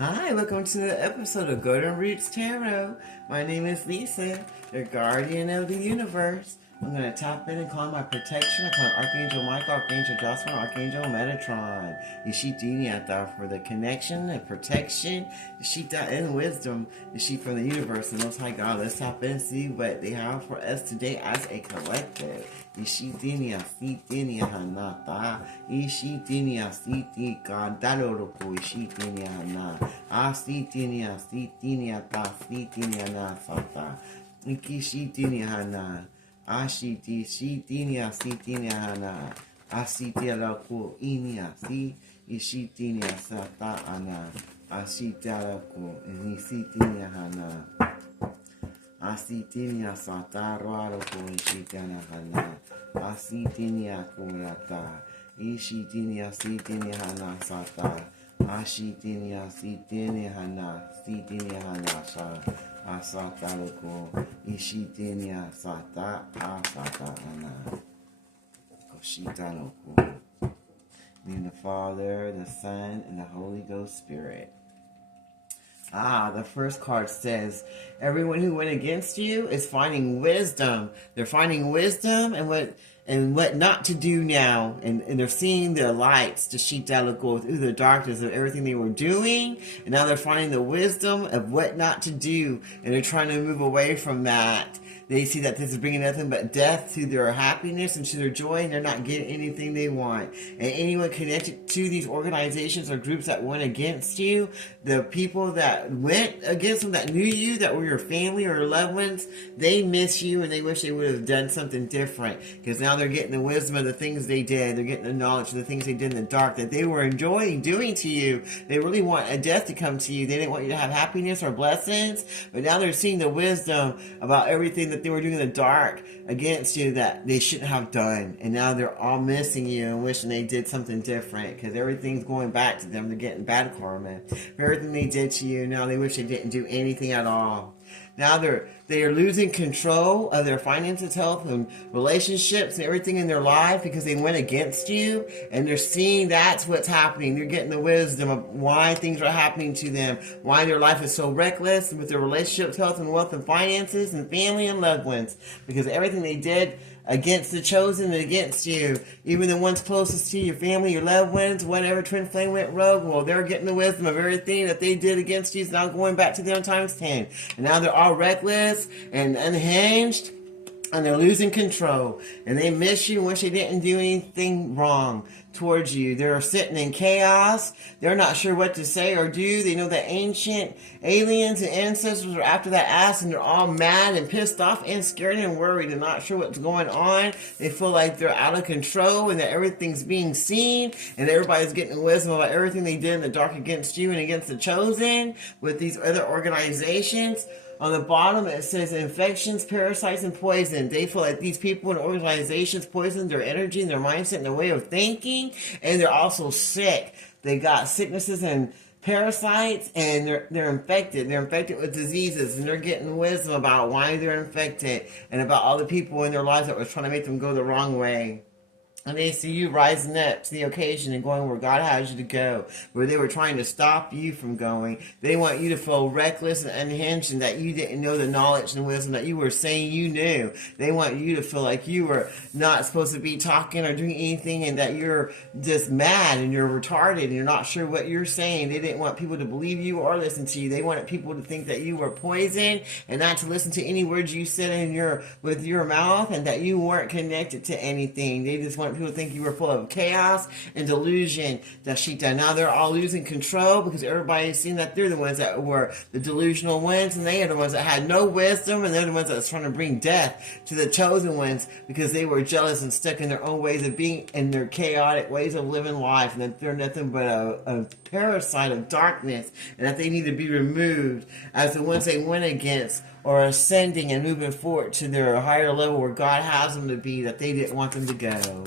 Hi, welcome to the episode of Golden Roots Tarot. My name is Lisa, your guardian of the universe. I'm going to tap in and call my protection. I call Archangel Michael, Archangel Jocelyn, Archangel Metatron. Yeshitiniata for the connection and protection. Yeshita and wisdom. Yeshit from the universe, the Most High God. Let's tap in and see what they have for us today as a collective. Ishitinia, Sitinia Hanata, Ishitinia, Siti, Gandaloropo, Ishitinia Hana, Asitinia, Sitinia, Ta, Sitinia Nasata, Ikishitinia Hana, Ashiti, Shitinia, Sitinia Hana, Asitia Lako, Inia, Si, Ishitinia Sata Ana, Asita Lako, Nisitinia Hana. Asitinia satararo ko ishitiana hana. Asitinia kulata. Ishitinia sitinia hana sata. Ashitinia sitinia hana. Sitinia hana sa. Asataro ko. Ishitinia sata. Asata hana. Koshitano ko. In the Father, the Son, and the Holy Ghost Spirit. The first card says, everyone who went against you is finding wisdom. They're finding wisdom and what not to do now. And they're seeing the lights, the sheet that will go through the darkness of everything they were doing. And now they're finding the wisdom of what not to do. And they're trying to move away from that. They see that this is bringing nothing but death to their happiness and to their joy, and they're not getting anything they want. And anyone connected to these organizations or groups that went against you, the people that went against them, that knew you, that were your family or your loved ones, they miss you and they wish they would have done something different. Because now they're getting the wisdom of the things they did. They're getting the knowledge of the things they did in the dark that they were enjoying doing to you. They really want a death to come to you. They didn't want you to have happiness or blessings. But now they're seeing the wisdom about everything that they were doing in the dark against you that they shouldn't have done, and now they're all missing you and wishing they did something different because everything's going back to them. They're getting bad karma for everything they did to you. Now they wish they didn't do anything at all. Now they are losing control of their finances, health, and relationships and everything in their life because they went against you, and they're seeing that's what's happening. They're getting the wisdom of why things are happening to them, why their life is so reckless with their relationships, health, and wealth, and finances, and family and loved ones, because everything they did against the chosen and against you, even the ones closest to your family, your loved ones, whatever twin flame went rogue, well, they're getting the wisdom of everything that they did against you is now going back to them times 10. And now they're all reckless and unhinged, and they're losing control, and they miss you and wish they didn't do anything wrong towards you. They're sitting in chaos. They're not sure what to say or do. They know that ancient aliens and ancestors are after that ass, and they're all mad and pissed off and scared and worried and not sure what's going on. They feel like they're out of control and that everything's being seen, and everybody's getting wisdom about everything they did in the dark against you and against the chosen with these other organizations. On the bottom, it says infections, parasites, and poison. They feel like these people and organizations poison their energy and their mindset and their way of thinking, and they're also sick. They got sicknesses and parasites, and they're infected. They're infected with diseases, and they're getting wisdom about why they're infected and about all the people in their lives that were trying to make them go the wrong way. And they see you rising up to the occasion and going where God has you to go, where they were trying to stop you from going. They want you to feel reckless and unhinged and that you didn't know the knowledge and wisdom that you were saying you knew. They want you to feel like you were not supposed to be talking or doing anything, and that you're just mad and you're retarded and you're not sure what you're saying. They didn't want people to believe you or listen to you. They wanted people to think that you were poison and not to listen to any words you said with your mouth, and that you weren't connected to anything. They just want people to think you were full of chaos and delusion. Now they're all losing control because everybody's seen that they're the ones that were the delusional ones, and they are the ones that had no wisdom, and they're the ones that's trying to bring death to the chosen ones because they were jealous and stuck in their own ways of being and their chaotic ways of living life, and that they're nothing but a parasite of darkness, and that they need to be removed as the ones they went against or ascending and moving forward to their higher level where God has them to be, that they didn't want them to go.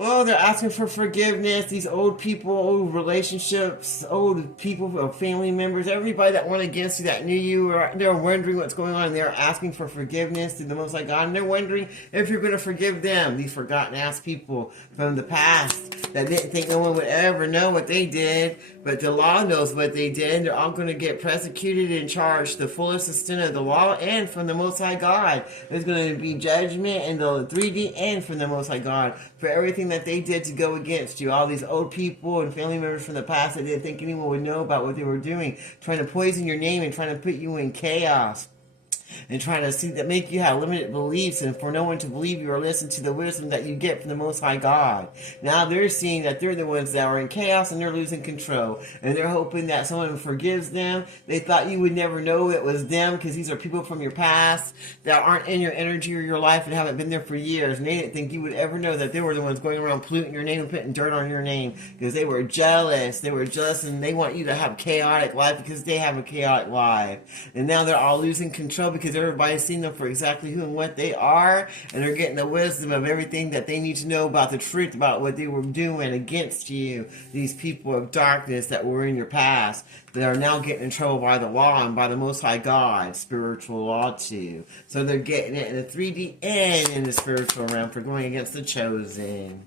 Well, they're asking for forgiveness. These old people, old relationships, old people, family members, everybody that went against you, that knew you, they're wondering what's going on. And they're asking for forgiveness to the Most High God. And they're wondering if you're going to forgive them, these forgotten ass people from the past. that didn't think no one would ever know what they did, but the law knows what they did. They're all going to get persecuted and charged the fullest extent of the law and from the Most High God. There's going to be judgment in the 3D and from the Most High God for everything that they did to go against you. All these old people and family members from the past that didn't think anyone would know about what they were doing, trying to poison your name and trying to put you in chaos. And trying to see that make you have limited beliefs and for no one to believe you or listen to the wisdom that you get from the Most High God. Now they're seeing that they're the ones that are in chaos and they're losing control. And they're hoping that someone forgives them. They thought you would never know it was them because these are people from your past that aren't in your energy or your life and haven't been there for years. And they didn't think you would ever know that they were the ones going around polluting your name and putting dirt on your name because they were jealous. They were jealous and they want you to have a chaotic life because they have a chaotic life. And now they're all losing control because everybody's seen them for exactly who and what they are, and they're getting the wisdom of everything that they need to know about the truth about what they were doing against you. These people of darkness that were in your past that are now getting in trouble by the law and by the Most High God, spiritual law too. So they're getting it in the 3D and in the spiritual realm for going against the chosen.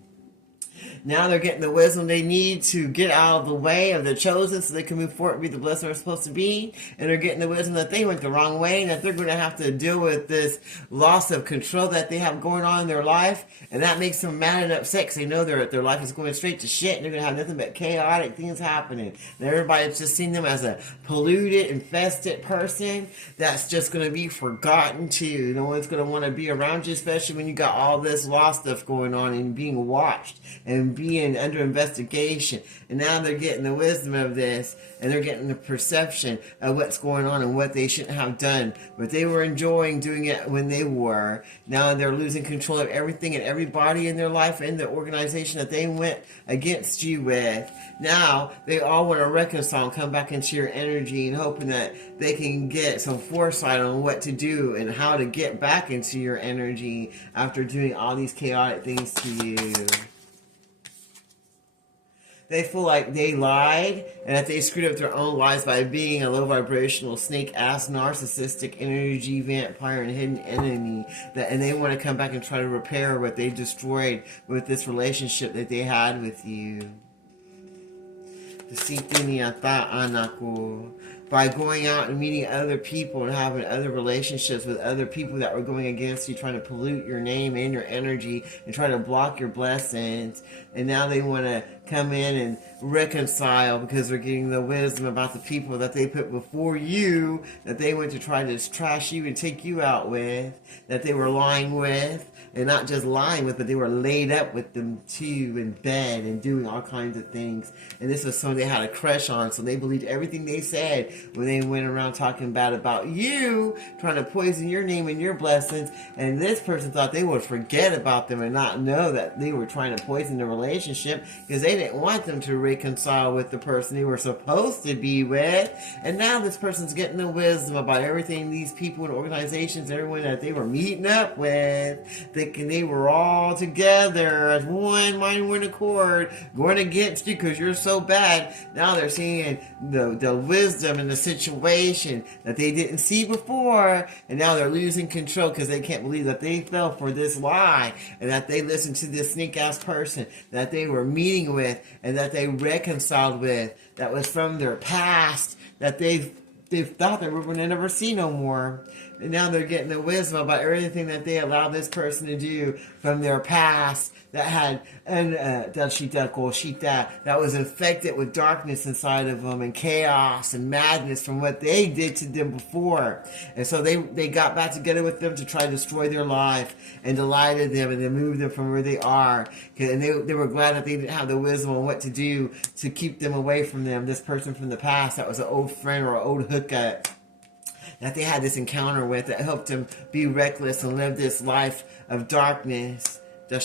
Now they're getting the wisdom they need to get out of the way of the chosen so they can move forward and be the blessed they're supposed to be. And they're getting the wisdom that they went the wrong way and that they're going to have to deal with this loss of control that they have going on in their life. And that makes them mad and upset because they know their life is going straight to shit and they're going to have nothing but chaotic things happening. And everybody's just seeing them as a polluted, infested person that's just going to be forgotten too. No one's going to want to be around you, especially when you got all this law stuff going on and being watched and being under investigation. And now they're getting the wisdom of this and they're getting the perception of what's going on and what they shouldn't have done, but they were enjoying doing it when they were. Now they're losing control of everything and everybody in their life and the organization that they went against you with. Now they all want to reconcile and come back into your energy and hoping that they can get some foresight on what to do and how to get back into your energy after doing all these chaotic things to you. They feel like they lied and that they screwed up their own lives by being a low vibrational snake-ass narcissistic energy vampire and hidden enemy. And they want to come back and try to repair what they destroyed with this relationship that they had with you. By going out and meeting other people and having other relationships with other people that were going against you, trying to pollute your name and your energy and try to block your blessings. And now they want to come in and reconcile because they're getting the wisdom about the people that they put before you, that they went to try to trash you and take you out with, that they were lying with. And not just lying with, but they were laid up with them too in bed and doing all kinds of things. And this was someone they had a crush on, so they believed everything they said when they went around talking bad about you, trying to poison your name and your blessings. And this person thought they would forget about them and not know that they were trying to poison the relationship because they didn't want them to reconcile with the person they were supposed to be with. And now this person's getting the wisdom about everything these people and organizations, everyone that they were meeting up with, thinking they were all together as one mind, one accord, going against you because you're so bad. Now they're seeing the wisdom in the situation that they didn't see before, and now they're losing control because they can't believe that they fell for this lie and that they listened to this sneak-ass person that they were meeting with and that they reconciled with, that was from their past, that they thought they were going to never see no more. And now they're getting the wisdom about everything that they allowed this person to do from their past that had that was infected with darkness inside of them and chaos and madness from what they did to them before. And so they got back together with them to try to destroy their life and to lie to them and to move them from where they are. And they were glad that they didn't have the wisdom on what to do to keep them away from them, this person from the past that was an old friend or an old hookup that they had this encounter with that helped them be reckless and live this life of darkness. And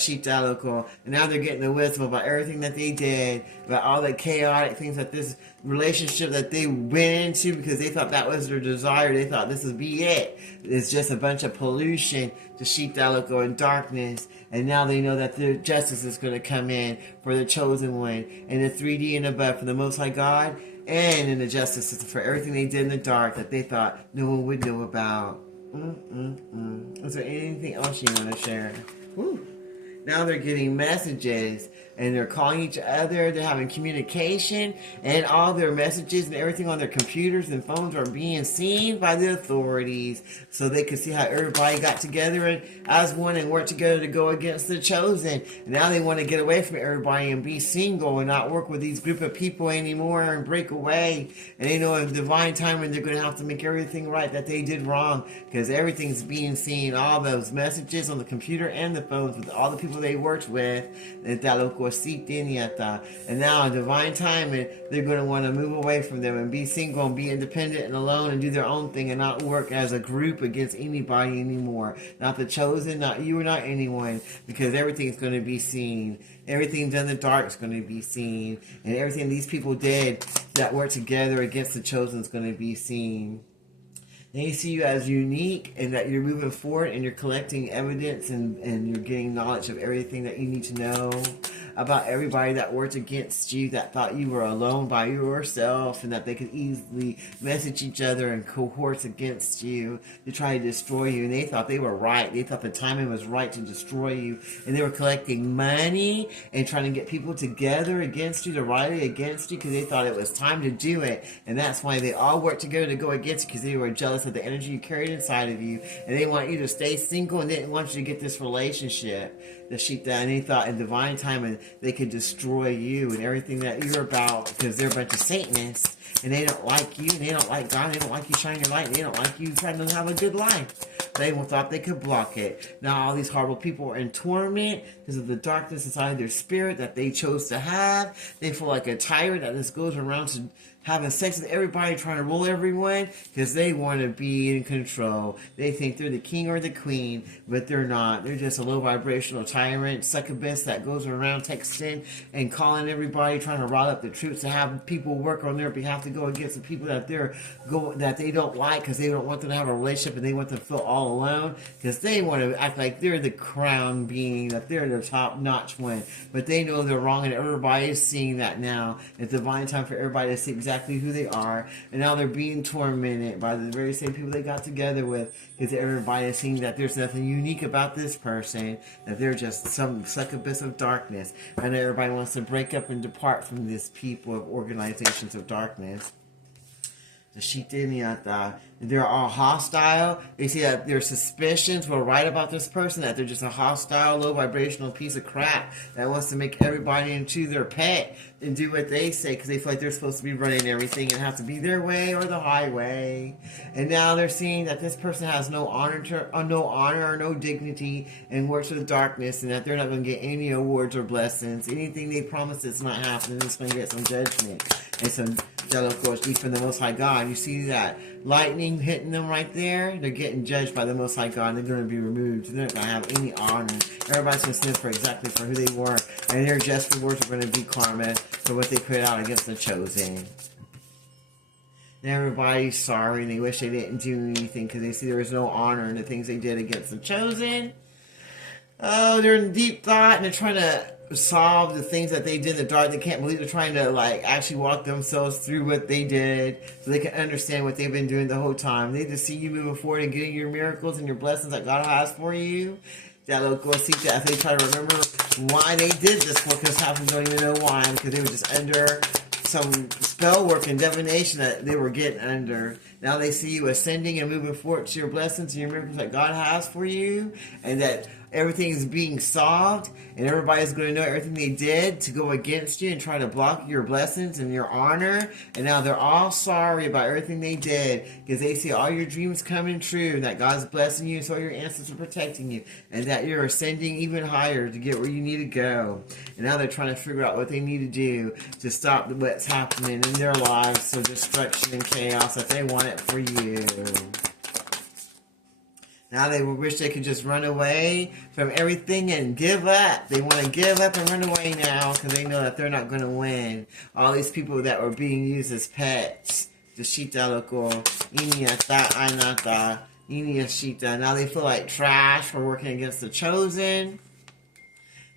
now they're getting the wisdom about everything that they did, about all the chaotic things that this relationship that they went into because they thought that was their desire. They thought this would be it. It's just a bunch of pollution, and darkness. And now they know that the justice is going to come in for the chosen one in the 3D and above for the Most High God and in the justice system for everything they did in the dark that they thought no one would know about. Is there anything else you want to share? Woo. Now they're getting messages and they're calling each other, they're having communication, and all their messages and everything on their computers and phones are being seen by the authorities, so they could see how everybody got together and as one and worked together to go against the chosen. And now they want to get away from everybody and be single and not work with these group of people anymore and break away. And they know in divine time when they're going to have to make everything right that they did wrong, because everything's being seen, all those messages on the computer and the phones with all the people they worked with. And now in divine time, they're going to want to move away from them and be single and be independent and alone and do their own thing and not work as a group against anybody anymore. Not the chosen, not you, or not anyone, because everything's going to be seen. Everything done in the dark is going to be seen, and everything these people did that worked together against the chosen is going to be seen. They see you as unique and that you're moving forward and you're collecting evidence and you're getting knowledge of everything that you need to know about everybody that worked against you, that thought you were alone by yourself and that they could easily message each other and cohorts against you to try to destroy you. And they thought they were right. They thought the timing was right to destroy you. And they were collecting money and trying to get people together against you, to rally against you, because they thought it was time to do it. And that's why they all worked together to go against you, because they were jealous of the energy you carried inside of you. And they want you to stay single and didn't want you to get this relationship. The sheep that, and they thought in divine time and they could destroy you and everything that you're about, because they're a bunch of Satanists and they don't like you and they don't like God, they don't like you shining your light, and they don't like you trying to have a good life. They thought they could block it. Now all these horrible people are in torment because of the darkness inside their spirit that they chose to have. They feel like a tyrant that just goes around to having sex with everybody, trying to rule everyone, because they want to be in control. They think they're the king or the queen, but they're not. They're just a low vibrational tyrant, succubus that goes around texting and calling everybody, trying to rile up the troops to have people work on their behalf to go against the people that they don't like, because they don't want them to have a relationship and they want them to feel all alone, because they want to act like they're the crown being, that they're the top-notch one. But they know they're wrong, and everybody is seeing that now. It's divine time for everybody to see exactly who they are, and now they're being tormented by the very same people they got together with, because everybody is seeing that there's nothing unique about this person, that they're just some succubus of darkness, and everybody wants to break up and depart from this people of organizations of darkness. They're all hostile. They see that their suspicions were right about this person, that they're just a hostile, low vibrational piece of crap that wants to make everybody into their pet and do what they say, because they feel like they're supposed to be running everything and have to be their way or the highway. And now they're seeing that this person has no honor or no dignity and works with darkness, and that they're not going to get any awards or blessings. Anything they promise it's not happening, it's going to get some judgment and some jealousy from the Most High God. You see that lightning hitting them right there? They're getting judged by the Most High God. They're going to be removed. They're not going to have any honor. Everybody's going to stand for exactly for who they were, and their just rewards are going to be karma for what they put out against the chosen. And everybody's sorry, and they wish they didn't do anything because they see there was no honor in the things they did against the chosen. Oh, they're in deep thought, and they're trying to solve the things that they did in the dark. They can't believe they're trying to actually walk themselves through what they did so they can understand what they've been doing the whole time. They just see you moving forward and getting your miracles and your blessings that God has for you. That little cosita, as they try to remember why they did this, because half of them don't even know why, because they were just under some spell work and divination that they were getting under. Now they see you ascending and moving forward to your blessings and your miracles that God has for you, and that everything is being solved, and everybody's going to know everything they did to go against you and try to block your blessings and your honor. And now they're all sorry about everything they did, because they see all your dreams coming true, and that God's blessing you, and so your ancestors are protecting you, and that you're ascending even higher to get where you need to go. And now they're trying to figure out what they need to do to stop what's happening in their lives, so destruction and chaos that they want it for you. Now they wish they could just run away from everything and give up. They want to give up and run away now, because they know that they're not going to win. All these people that were being used as pets. Now they feel like trash for working against the chosen.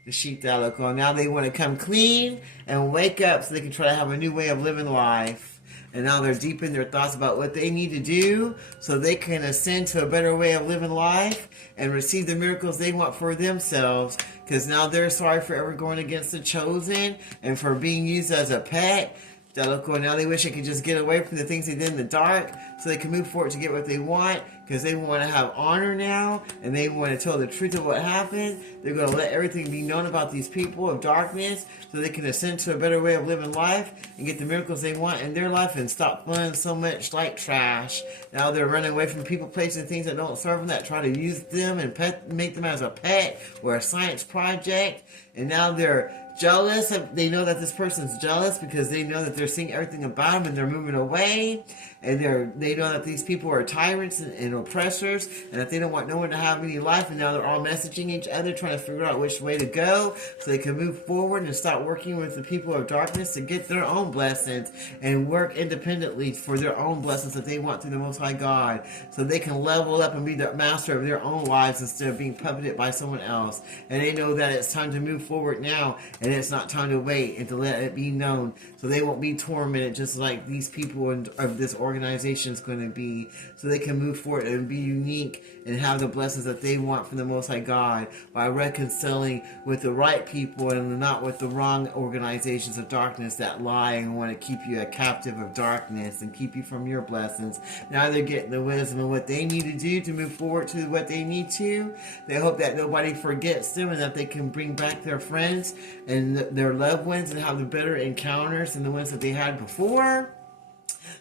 Now they want to come clean and wake up so they can try to have a new way of living life. and now they're deep in their thoughts about what they need to do so they can ascend to a better way of living life and receive the miracles they want for themselves, because now they're sorry for ever going against the chosen and for being used as a pet. Now they wish they could just get away from the things they did in the dark so they can move forward to get what they want, because they want to have honor now and they want to tell the truth of what happened. They're going to let everything be known about these people of darkness so they can ascend to a better way of living life and get the miracles they want in their life and stop feeling so much like trash. Now they're running away from people, places, and things that don't serve them, that try to use them and make them as a pet or a science project. And now they're jealous. They know that this person's jealous because they know that they're seeing everything about them and they're moving away. And they know that these people are tyrants and oppressors and that they don't want no one to have any life. And now they're all messaging each other, trying to figure out which way to go so they can move forward and stop working with the people of darkness to get their own blessings and work independently for their own blessings that they want through the Most High God, so they can level up and be the master of their own lives instead of being puppeted by someone else. And they know that it's time to move forward now, and it's not time to wait and to let it be known, so they won't be tormented just like these people of this organization is going to be, so they can move forward and be unique and have the blessings that they want from the Most High God by reconciling with the right people and not with the wrong organizations of darkness that lie and want to keep you a captive of darkness and keep you from your blessings. Now they're getting the wisdom of what they need to do to move forward to what they need to. They hope that nobody forgets them and that they can bring back their friends and their loved ones and have the better encounters than the ones that they had before,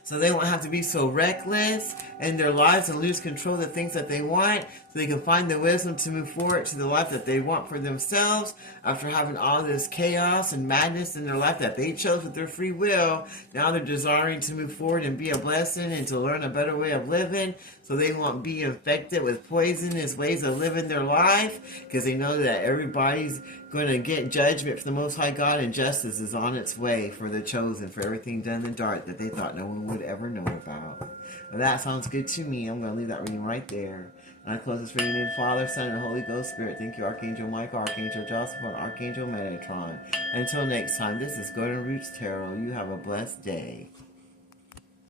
so they won't have to be so reckless in their lives and lose control of the things that they want, so they can find the wisdom to move forward to the life that they want for themselves after having all this chaos and madness in their life that they chose with their free will. Now they're desiring to move forward and be a blessing and to learn a better way of living, so they won't be infected with poisonous ways of living their life, because they know that everybody's going to get judgment from the Most High God, and justice is on its way for the chosen, for everything done in the dark that they thought no one would ever know about. Well, that sounds good to me. I'm going to leave that reading right there. And I close this reading in the Father, Son, and Holy Ghost Spirit. Thank you, Archangel Michael, Archangel Joseph, and Archangel Metatron. Until next time, this is Golden Roots Tarot. You have a blessed day.